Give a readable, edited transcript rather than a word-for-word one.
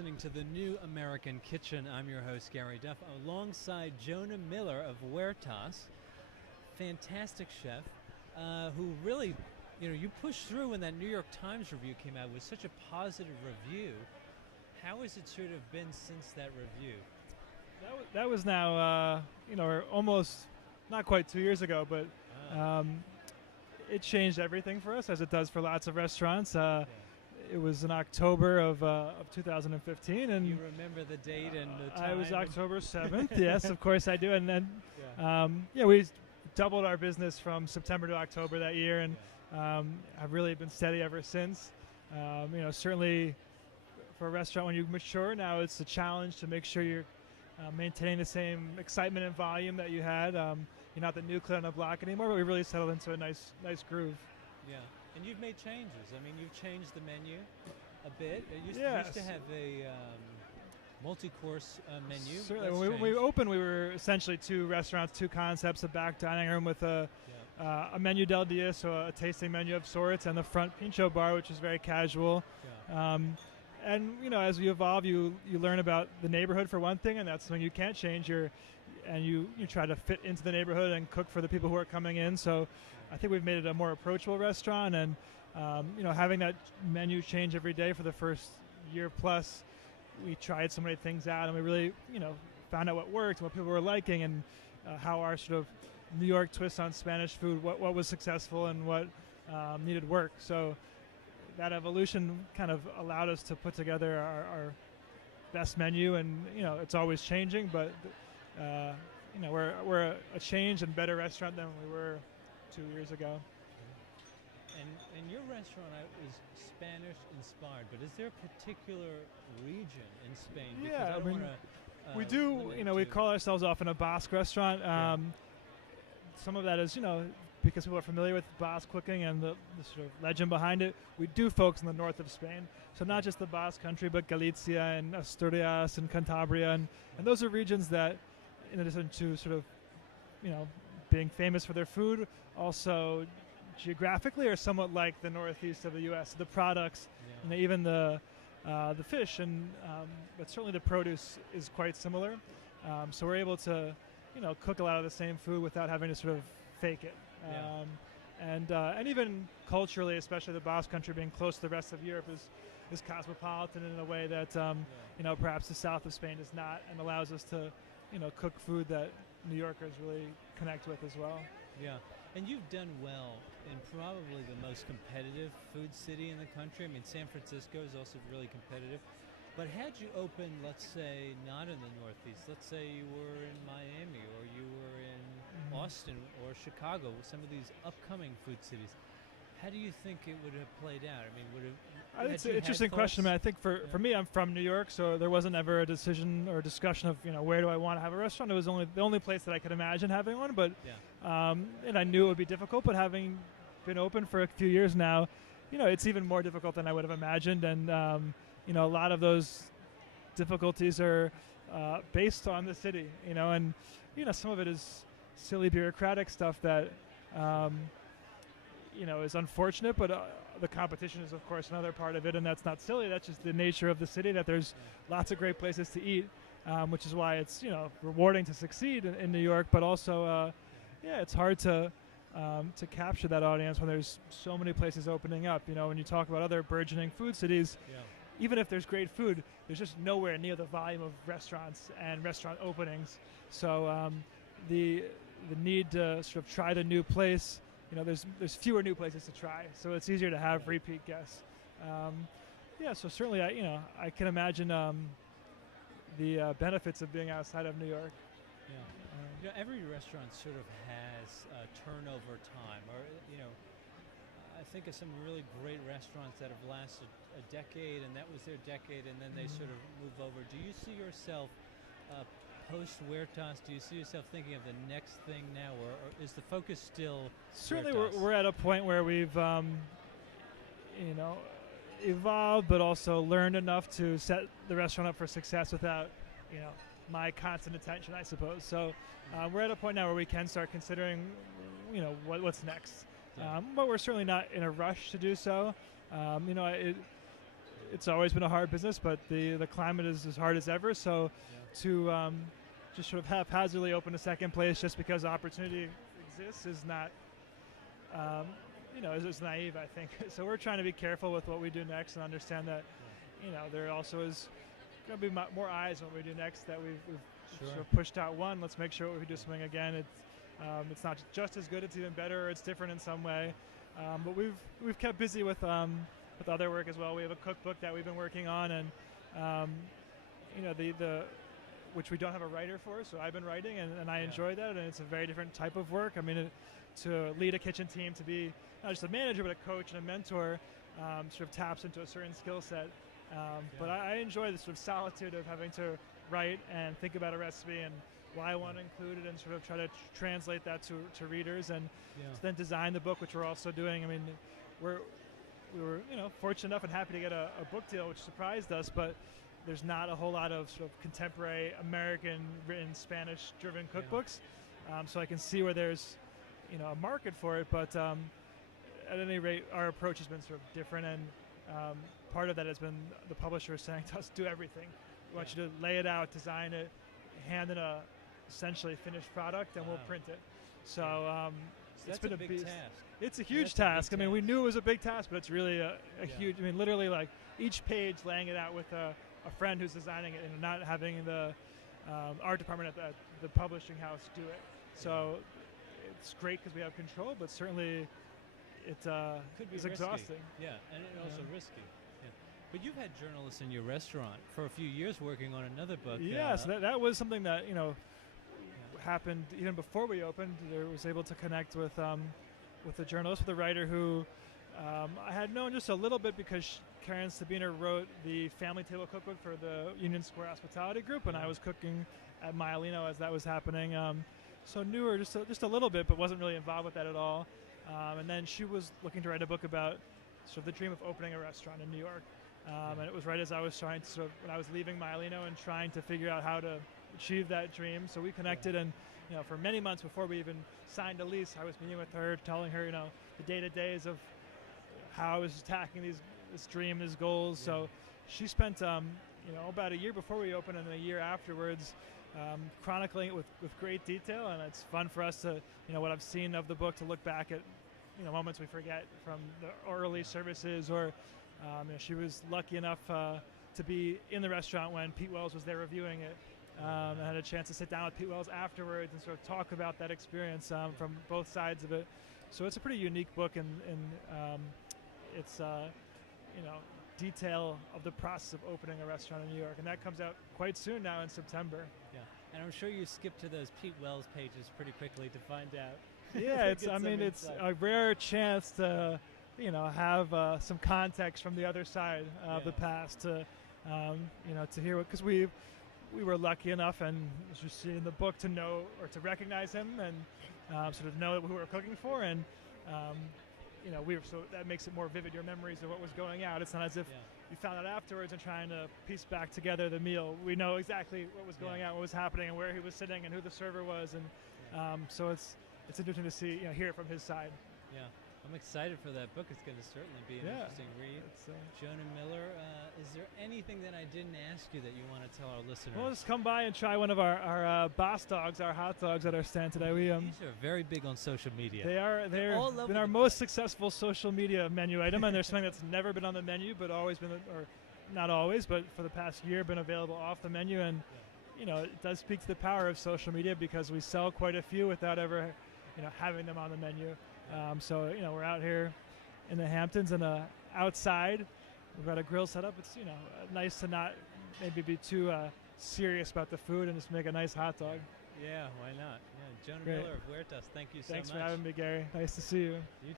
listening to The New American Kitchen. I'm your host, Gary Duff, alongside Jonah Miller of Huertas, fantastic chef, who really, you pushed through when that New York Times review came out with such a positive review. How has it sort of been since that review? That was now, almost not quite 2 years ago, but it changed everything for us, as it does for lots of restaurants. It was in October of 2015, and you remember the date and the time? It was October 7th. Yes, of course I do. And then, we doubled our business from September to October that year, and have really been steady ever since. Certainly for a restaurant, when you mature, now it's a challenge to make sure you're maintaining the same excitement and volume that you had. You're not the new kid on the block anymore, but we really settled into a nice groove. Yeah. And you've made changes. I mean, you've changed the menu a bit. It used to have a multi-course menu. Certainly. When we opened, we were essentially two restaurants, two concepts, a back dining room with a menu del dia, so a tasting menu of sorts, and the front pincho bar, which is very casual. Yeah. And, as you evolve, you learn about the neighborhood for one thing, and that's something you can't change. You try to fit into the neighborhood and cook for the people who are coming in. So I think we've made it a more approachable restaurant, and having that menu change every day for the first year plus, we tried so many things out, and we really found out what worked, what people were liking, and how our sort of New York twist on Spanish food, what was successful and what needed work. So that evolution kind of allowed us to put together our best menu, and it's always changing, but we're a changed and better restaurant than we were 2 years ago. And your restaurant is Spanish inspired, but is there a particular region in Spain? Because we do. We call ourselves often a Basque restaurant. Some of that is because people are familiar with Basque cooking and the sort of legend behind it. We do focus in the north of Spain, so not just the Basque country, but Galicia and Asturias and Cantabria, and those are regions that, in addition to sort of being famous for their food, also geographically are somewhat like the northeast of the U.S. So the products, even the fish, but certainly the produce is quite similar. So we're able to cook a lot of the same food without having to sort of fake it. And even culturally, especially the Basque country being close to the rest of Europe, is cosmopolitan in a way that perhaps the south of Spain is not, and allows us to cook food that New Yorkers really connect with as well. Yeah, and you've done well in probably the most competitive food city in the country. I mean, San Francisco is also really competitive. But had you opened, let's say, not in the Northeast, let's say you were in Miami or you were in Austin or Chicago, some of these upcoming food cities, how do you think it would have played out? I mean, it's an interesting question. I think for me, I'm from New York, so there wasn't ever a decision or a discussion of where do I want to have a restaurant. It was the only place that I could imagine having one. But and I knew it would be difficult. But having been open for a few years now, it's even more difficult than I would have imagined. And a lot of those difficulties are based on the city. And some of it is silly bureaucratic stuff that is unfortunate, but the competition is, of course, another part of it, and that's not silly. That's just the nature of the city, that there's lots of great places to eat, which is why it's, rewarding to succeed in New York, but also, it's hard to capture that audience when there's so many places opening up. When you talk about other burgeoning food cities, even if there's great food, there's just nowhere near the volume of restaurants and restaurant openings. So the need to sort of try the new place, there's fewer new places to try, so it's easier to have repeat guests. So certainly I can imagine the benefits of being outside of New York. Every restaurant sort of has turnover time, or I think of some really great restaurants that have lasted a decade, and that was their decade, and then they sort of move over. Do you see yourself post Huertas? Do you see yourself thinking of the next thing now, or is the focus still Certainly Huertas? We're at a point where we've evolved, but also learned enough to set the restaurant up for success without my constant attention, I suppose. So we're at a point now where we can start considering what's next. But we're certainly not in a rush to do so. it's always been a hard business, but the climate is as hard as ever. So to just sort of haphazardly open a second place just because opportunity exists is not, is naive, I think. So we're trying to be careful with what we do next and understand that, there also is going to be more eyes on what we do next, that we've sort of pushed out one. Let's make sure we do something again. It's not just as good, it's even better, or it's different in some way. But we've kept busy with other work as well. We have a cookbook that we've been working on, and the which we don't have a writer for, so I've been writing, and I enjoy that, and it's a very different type of work. I mean, to lead a kitchen team, to be not just a manager but a coach and a mentor, sort of taps into a certain skill set. But I enjoy the sort of solitude of having to write and think about a recipe and why I want to include it, and sort of try to translate that to readers, and to then design the book, which we're also doing. I mean, we were fortunate enough and happy to get a book deal, which surprised us, but there's not a whole lot of sort of contemporary American written Spanish driven cookbooks. So I can see where there's a market for it, but at any rate our approach has been sort of different, and part of that has been the publisher saying to us, do everything. We want you to lay it out, design it, hand in a essentially finished product, and we'll print it. So it's been a big task. It's a huge task. I mean, we knew it was a big task, but it's really a huge, I mean, literally like each page laying it out with a friend who's designing it, and not having the art department at the publishing house do it. So it's great because we have control, but certainly it's exhausting. Yeah, and also risky. Yeah. But you've had journalists in your restaurant for a few years working on another book. Yeah, so that was something that happened even before we opened. There was able to connect with a journalist, with a writer who I had known just a little bit because Karen Sabiner wrote the Family Table Cookbook for the Union Square Hospitality Group, and I was cooking at Maialino as that was happening. So knew her just a little bit, but wasn't really involved with that at all. And then she was looking to write a book about sort of the dream of opening a restaurant in New York. And it was right as I was trying to when I was leaving Maialino and trying to figure out how to achieve that dream. So we connected, and for many months before we even signed a lease, I was meeting with her, telling her the day-to-days of how I was attacking this dream, these goals. So she spent about a year before we opened and a year afterwards chronicling it with great detail, and it's fun for us to what I've seen of the book, to look back at moments we forget from the early services, or she was lucky enough to be in the restaurant when Pete Wells was there reviewing it. I had a chance to sit down with Pete Wells afterwards and sort of talk about that experience from both sides of it. So it's a pretty unique book, and it's detail of the process of opening a restaurant in New York, and that comes out quite soon now in September. Yeah, and I'm sure you skip to those Pete Wells pages pretty quickly to find out. Yeah, it's a rare chance to have some context from the other side of the past to hear what, because we were lucky enough, and as you see in the book, to know or to recognize him and sort of know who we were cooking for, and so that makes it more vivid, your memories of what was going out. It's not as if you found out afterwards and trying to piece back together the meal. We know exactly what was going out, what was happening, and where he was sitting, and who the server was, and so it's interesting to see, hear it from his side. Yeah, I'm excited for that book. It's going to certainly be an interesting read. Jonah Miller, is there anything that I didn't ask you that you want to tell our listeners? Well, just come by and try one of our Basque dogs, our hot dogs at our stand today. These are very big on social media. They're been our most successful social media menu item, and they're something that's never been on the menu, but always been, or not always, but for the past year, been available off the menu. And it does speak to the power of social media, because we sell quite a few without ever having them on the menu. So we're out here in the Hamptons, and outside we've got a grill set up. It's nice to not maybe be too serious about the food and just make a nice hot dog. Yeah, why not? Yeah, Jonah Miller of Huertas, thank you so much. Thanks for having me, Gary. Nice to see you. You